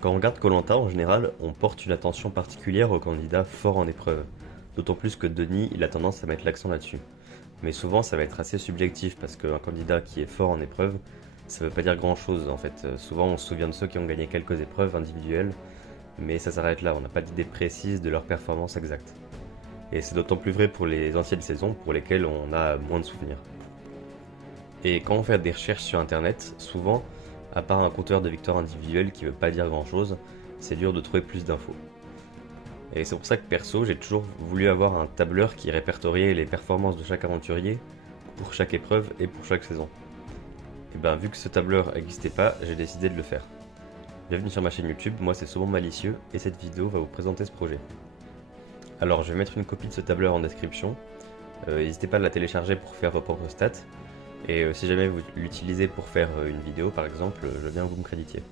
Quand on regarde koh en général, on porte une attention particulière aux candidats forts en épreuve. D'autant plus que Denis, il a tendance à mettre l'accent là-dessus. Mais souvent, ça va être assez subjectif parce qu'un candidat qui est fort en épreuve, ça veut pas dire grand-chose en fait. Souvent, on se souvient de ceux qui ont gagné quelques épreuves individuelles, mais ça s'arrête là, on n'a pas d'idée précise de leur performance exacte. Et c'est d'autant plus vrai pour les anciennes saisons pour lesquelles on a moins de souvenirs. Et quand on fait des recherches sur internet, souvent, à part un compteur de victoires individuelles qui veut pas dire grand chose, c'est dur de trouver plus d'infos. Et c'est pour ça que perso, j'ai toujours voulu avoir un tableur qui répertoriait les performances de chaque aventurier pour chaque épreuve et pour chaque saison. Et ben vu que ce tableur n'existait pas, j'ai décidé de le faire. Bienvenue sur ma chaîne YouTube, moi c'est Saumon Malicieux et cette vidéo va vous présenter ce projet. Alors je vais mettre une copie de ce tableur en description, n'hésitez pas à la télécharger pour faire vos propres stats, et si jamais vous l'utilisez pour faire une vidéo par exemple, je veux bien que vous me créditiez.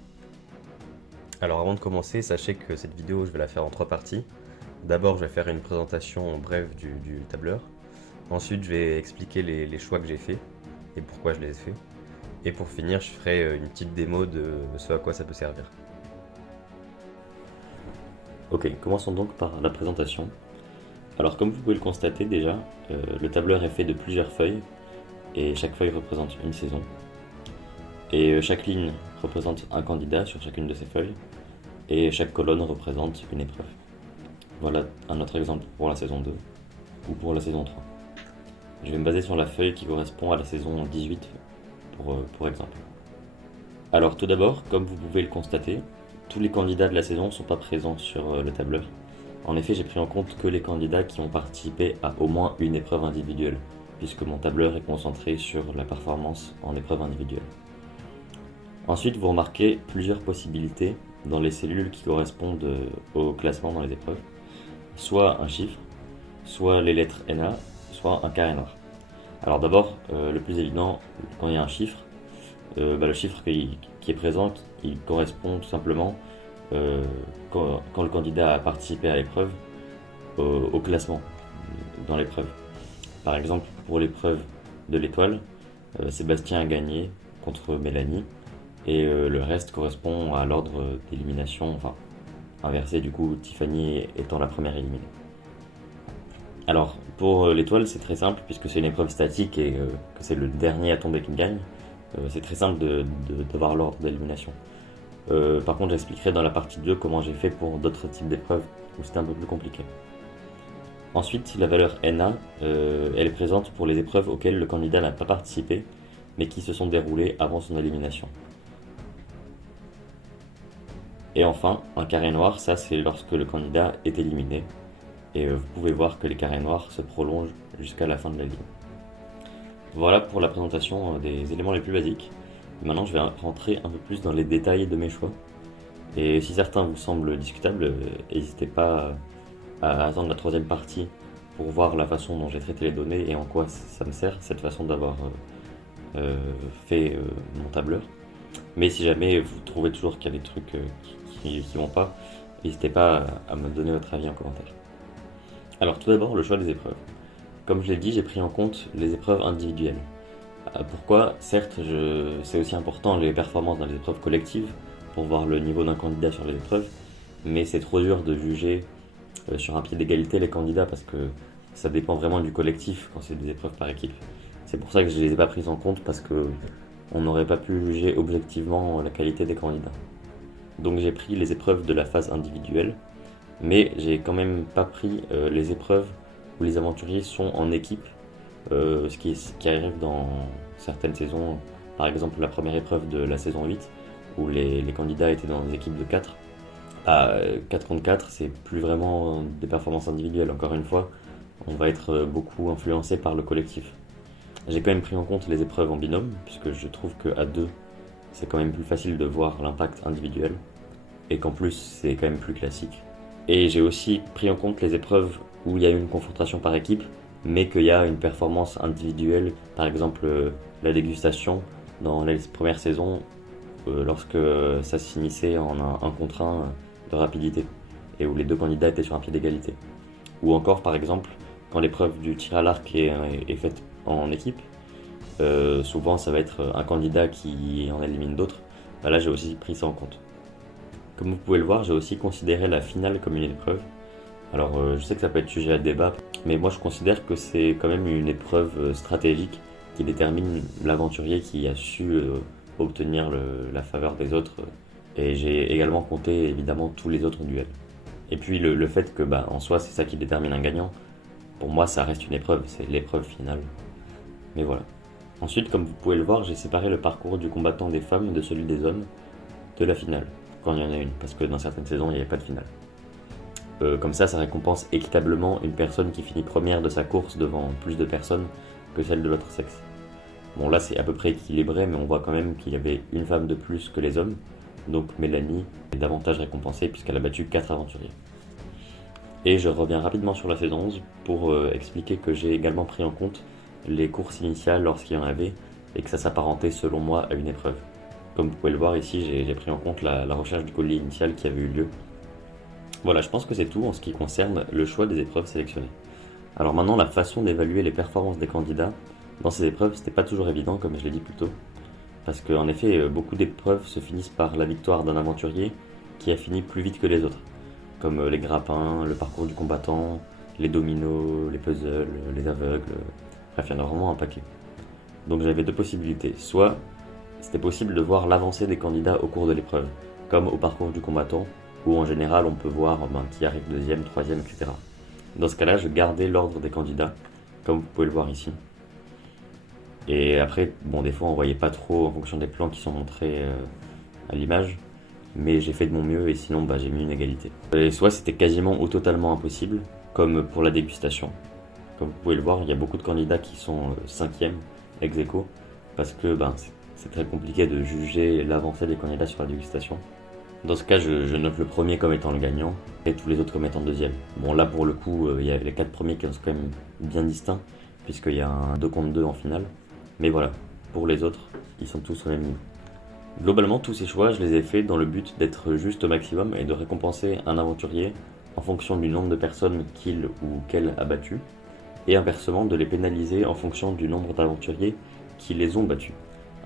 Alors avant de commencer, sachez que cette vidéo je vais la faire en 3 parties. D'abord je vais faire une présentation brève du tableur, ensuite je vais expliquer les choix que j'ai faits et pourquoi je les ai faits, et pour finir je ferai une petite démo de ce à quoi ça peut servir. Ok, commençons donc par la présentation. Alors comme vous pouvez le constater déjà, le tableur est fait de plusieurs feuilles, et chaque feuille représente une saison. Et chaque ligne représente un candidat sur chacune de ces feuilles, et chaque colonne représente une épreuve. Voilà un autre exemple pour la saison 2, ou pour la saison 3. Je vais me baser sur la feuille qui correspond à la saison 18 pour exemple. Alors tout d'abord, comme vous pouvez le constater, tous les candidats de la saison ne sont pas présents sur le tableur. En effet, j'ai pris en compte que les candidats qui ont participé à au moins une épreuve individuelle, puisque mon tableur est concentré sur la performance en épreuve individuelle. Ensuite, vous remarquez plusieurs possibilités dans les cellules qui correspondent au classement dans les épreuves. Soit un chiffre, soit les lettres NA, soit un carré noir. Alors d'abord, le plus évident, quand il y a un chiffre, le chiffre qui est présent, il correspond tout simplement, quand le candidat a participé à l'épreuve, au classement dans l'épreuve. Par exemple, pour l'épreuve de l'étoile, Sébastien a gagné contre Mélanie, et le reste correspond à l'ordre d'élimination, enfin inversé du coup, Tiffany étant la première éliminée. Alors pour l'étoile c'est très simple puisque c'est une épreuve statique et que c'est le dernier à tomber qui gagne, c'est très simple d'avoir l'ordre d'élimination. Par contre j'expliquerai dans la partie 2 comment j'ai fait pour d'autres types d'épreuves où c'était un peu plus compliqué. Ensuite la valeur NA, elle est présente pour les épreuves auxquelles le candidat n'a pas participé mais qui se sont déroulées avant son élimination. Et enfin, un carré noir, ça c'est lorsque le candidat est éliminé. Et vous pouvez voir que les carrés noirs se prolongent jusqu'à la fin de la ligne. Voilà pour la présentation des éléments les plus basiques. Maintenant je vais rentrer un peu plus dans les détails de mes choix. Et si certains vous semblent discutables, n'hésitez pas à attendre la troisième partie pour voir la façon dont j'ai traité les données et en quoi ça me sert, cette façon d'avoir fait mon tableur. Mais si jamais vous trouvez toujours qu'il y a des trucs qui vont pas, n'hésitez pas à me donner votre avis en commentaire. Alors tout d'abord, le choix des épreuves. Comme je l'ai dit, j'ai pris en compte les épreuves individuelles. Pourquoi? Certes, c'est aussi important les performances dans les épreuves collectives pour voir le niveau d'un candidat sur les épreuves, mais c'est trop dur de juger sur un pied d'égalité les candidats parce que ça dépend vraiment du collectif quand c'est des épreuves par équipe. C'est pour ça que je les ai pas prises en compte parce que on n'aurait pas pu juger objectivement la qualité des candidats. Donc j'ai pris les épreuves de la phase individuelle, mais j'ai quand même pas pris les épreuves où les aventuriers sont en équipe, ce qui arrive dans certaines saisons, par exemple la première épreuve de la saison 8, où les candidats étaient dans des équipes de 4. 4 contre 4, c'est plus vraiment des performances individuelles, encore une fois, on va être beaucoup influencé par le collectif. J'ai quand même pris en compte les épreuves en binôme, puisque je trouve qu'à deux, c'est quand même plus facile de voir l'impact individuel, et qu'en plus, c'est quand même plus classique. Et j'ai aussi pris en compte les épreuves où il y a une confrontation par équipe, mais qu'il y a une performance individuelle, par exemple la dégustation dans les premières saisons, lorsque ça se finissait en un contre un de rapidité, et où les deux candidats étaient sur un pied d'égalité. Ou encore, par exemple, quand l'épreuve du tir à l'arc est faite en équipe, souvent ça va être un candidat qui en élimine d'autres. Là j'ai aussi pris ça en compte. Comme vous pouvez le voir, j'ai aussi considéré la finale comme une épreuve. Alors je sais que ça peut être sujet à débat, mais moi je considère que c'est quand même une épreuve stratégique qui détermine l'aventurier qui a su obtenir la faveur des autres. Et j'ai également compté évidemment tous les autres duels. Et puis le fait que en soi c'est ça qui détermine un gagnant, pour moi ça reste une épreuve, c'est l'épreuve finale. Mais voilà. Ensuite, comme vous pouvez le voir, j'ai séparé le parcours du combattant des femmes de celui des hommes de la finale, quand il y en a une, parce que dans certaines saisons il n'y avait pas de finale. Comme ça récompense équitablement une personne qui finit première de sa course devant plus de personnes que celle de l'autre sexe. Bon là c'est à peu près équilibré, mais on voit quand même qu'il y avait une femme de plus que les hommes, donc Mélanie est davantage récompensée puisqu'elle a battu 4 aventuriers. Et je reviens rapidement sur la saison 11 pour expliquer que j'ai également pris en compte les courses initiales lorsqu'il y en avait et que ça s'apparentait selon moi à une épreuve. Comme vous pouvez le voir ici, j'ai pris en compte la recherche du collier initial qui avait eu lieu. Voilà, je pense que c'est tout en ce qui concerne le choix des épreuves sélectionnées. Alors maintenant, la façon d'évaluer les performances des candidats dans ces épreuves, c'était pas toujours évident, comme je l'ai dit plus tôt. Parce qu'en effet, beaucoup d'épreuves se finissent par la victoire d'un aventurier qui a fini plus vite que les autres. Comme les grappins, le parcours du combattant, les dominos, les puzzles, les aveugles, bref, il y en a vraiment un paquet. Donc j'avais deux possibilités. Soit c'était possible de voir l'avancée des candidats au cours de l'épreuve, comme au parcours du combattant, où en général on peut voir qui arrive deuxième, troisième, etc. Dans ce cas-là, je gardais l'ordre des candidats, comme vous pouvez le voir ici. Et après, des fois on voyait pas trop en fonction des plans qui sont montrés à l'image, mais j'ai fait de mon mieux et sinon j'ai mis une égalité. Et soit c'était quasiment ou totalement impossible, comme pour la dégustation. Comme vous pouvez le voir, il y a beaucoup de candidats qui sont 5e ex aequo, parce que c'est très compliqué de juger l'avancée des candidats sur la dégustation. Dans ce cas, je note le premier comme étant le gagnant et tous les autres comme étant deuxième. Bon, là pour le coup, il y a les 4 premiers qui sont quand même bien distincts, puisqu'il y a un 2 contre 2 en finale. Mais voilà, pour les autres, ils sont tous au même niveau. Globalement, tous ces choix, je les ai faits dans le but d'être juste au maximum et de récompenser un aventurier en fonction du nombre de personnes qu'il ou qu'elle a battu, et inversement de les pénaliser en fonction du nombre d'aventuriers qui les ont battus.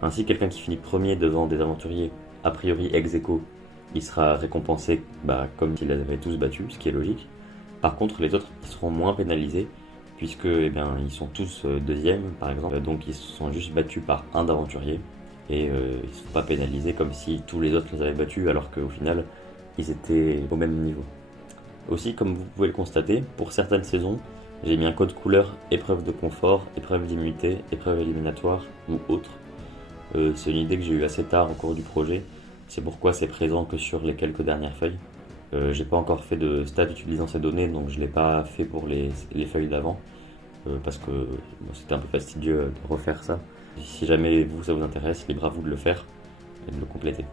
Ainsi, quelqu'un qui finit premier devant des aventuriers a priori ex aequo, il sera récompensé comme s'il les avait tous battus, ce qui est logique. Par contre, les autres ils seront moins pénalisés puisque ils sont tous deuxième par exemple, donc ils se sont juste battus par un d'aventurier et ils ne sont pas pénalisés comme si tous les autres les avaient battus alors qu'au final ils étaient au même niveau. Aussi, comme vous pouvez le constater, pour certaines saisons, j'ai mis un code couleur épreuve de confort, épreuve d'immunité, épreuve éliminatoire ou autre. C'est une idée que j'ai eue assez tard au cours du projet, c'est pourquoi c'est présent que sur les quelques dernières feuilles. J'ai pas encore fait de stats utilisant ces données, donc je l'ai pas fait pour les feuilles d'avant, parce que c'était un peu fastidieux de refaire ça. Si jamais ça vous intéresse, libre à vous de le faire et de le compléter.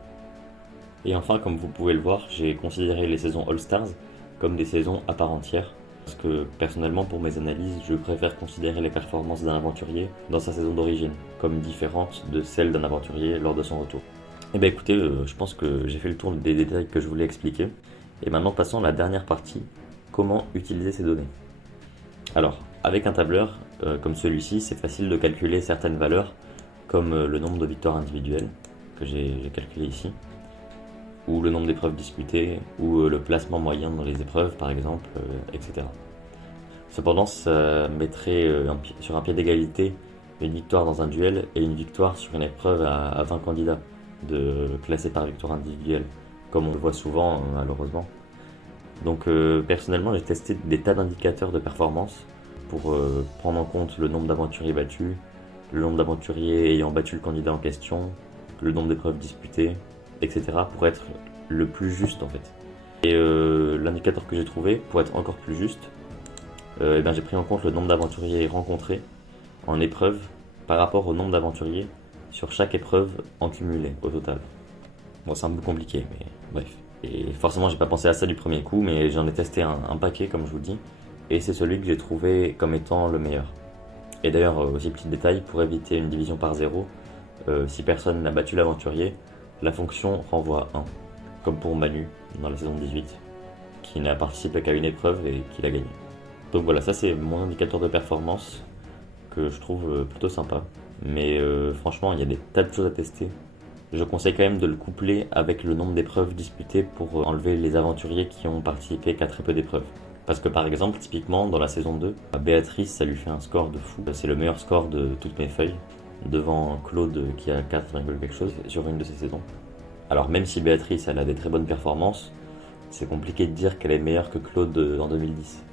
Et enfin, comme vous pouvez le voir, j'ai considéré les saisons All-Stars comme des saisons à part entière, parce que personnellement pour mes analyses, je préfère considérer les performances d'un aventurier dans sa saison d'origine, comme différentes de celles d'un aventurier lors de son retour. Et écoutez, je pense que j'ai fait le tour des détails que je voulais expliquer. Et maintenant passons à la dernière partie, comment utiliser ces données. Alors, avec un tableur comme celui-ci, c'est facile de calculer certaines valeurs, comme le nombre de victoires individuelles, que j'ai calculé ici, ou le nombre d'épreuves disputées, ou le placement moyen dans les épreuves par exemple, etc. Cependant, ça mettrait sur un pied d'égalité une victoire dans un duel et une victoire sur une épreuve à 20 candidats, classés par victoire individuelle, comme on le voit souvent malheureusement. Donc personnellement, j'ai testé des tas d'indicateurs de performance pour prendre en compte le nombre d'aventuriers battus, le nombre d'aventuriers ayant battu le candidat en question, le nombre d'épreuves disputées, etc. pour être le plus juste en fait. Et l'indicateur que j'ai trouvé pour être encore plus juste, j'ai pris en compte le nombre d'aventuriers rencontrés en épreuve par rapport au nombre d'aventuriers sur chaque épreuve en cumulé au total. Bon, c'est un peu compliqué, mais bref. Et forcément, j'ai pas pensé à ça du premier coup, mais j'en ai testé un paquet, comme je vous dis, et c'est celui que j'ai trouvé comme étant le meilleur. Et d'ailleurs, aussi petit détail, pour éviter une division par 0, si personne n'a battu l'aventurier, la fonction renvoie 1, comme pour Manu dans la saison 18, qui n'a participé qu'à une épreuve et qui l'a gagné. Donc voilà, ça c'est mon indicateur de performance que je trouve plutôt sympa. Mais franchement, il y a des tas de choses à tester. Je conseille quand même de le coupler avec le nombre d'épreuves disputées pour enlever les aventuriers qui ont participé qu'à très peu d'épreuves. Parce que par exemple, typiquement, dans la saison 2, Béatrice, ça lui fait un score de fou. C'est le meilleur score de toutes mes feuilles, devant Claude qui a 4, quelque chose sur une de ses saisons. Alors même si Béatrice, elle a des très bonnes performances, c'est compliqué de dire qu'elle est meilleure que Claude en 2010.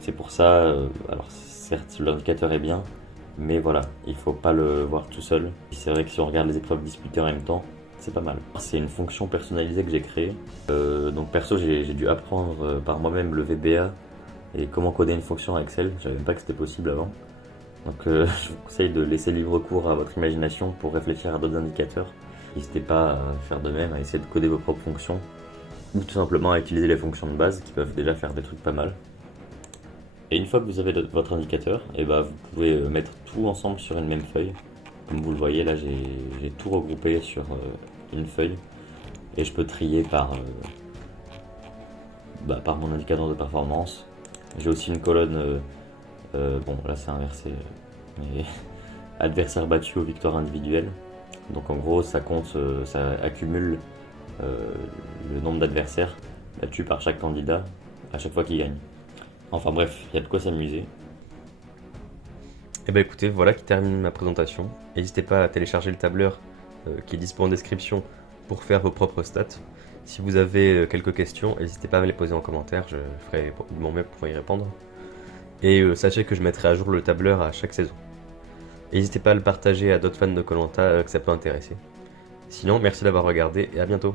C'est pour ça, alors certes, l'indicateur est bien, mais voilà, il faut pas le voir tout seul. C'est vrai que si on regarde les épreuves disputées en même temps, c'est pas mal. C'est une fonction personnalisée que j'ai créée. Donc perso, j'ai dû apprendre par moi-même le VBA et comment coder une fonction à Excel. Je savais même pas que c'était possible avant. Donc je vous conseille de laisser libre cours à votre imagination pour réfléchir à d'autres indicateurs. N'hésitez pas à faire de même, à essayer de coder vos propres fonctions ou tout simplement à utiliser les fonctions de base qui peuvent déjà faire des trucs pas mal. Et une fois que vous avez votre indicateur, et bah, vous pouvez mettre tout ensemble sur une même feuille. Comme vous le voyez là, j'ai tout regroupé sur une feuille et je peux trier par mon indicateur de performance. J'ai aussi une colonne, bon là c'est inversé, mais adversaire battu aux victoires individuelles. Donc en gros ça compte, ça accumule le nombre d'adversaires battus par chaque candidat à chaque fois qu'il gagne. Enfin bref, il y a de quoi s'amuser. Et bah écoutez, voilà qui termine ma présentation. N'hésitez pas à télécharger le tableur qui est dispo en description pour faire vos propres stats. Si vous avez quelques questions, n'hésitez pas à me les poser en commentaire, je ferai de mon mieux pour y répondre. Et sachez que je mettrai à jour le tableur à chaque saison. N'hésitez pas à le partager à d'autres fans de Koh-Lanta que ça peut intéresser. Sinon, merci d'avoir regardé et à bientôt.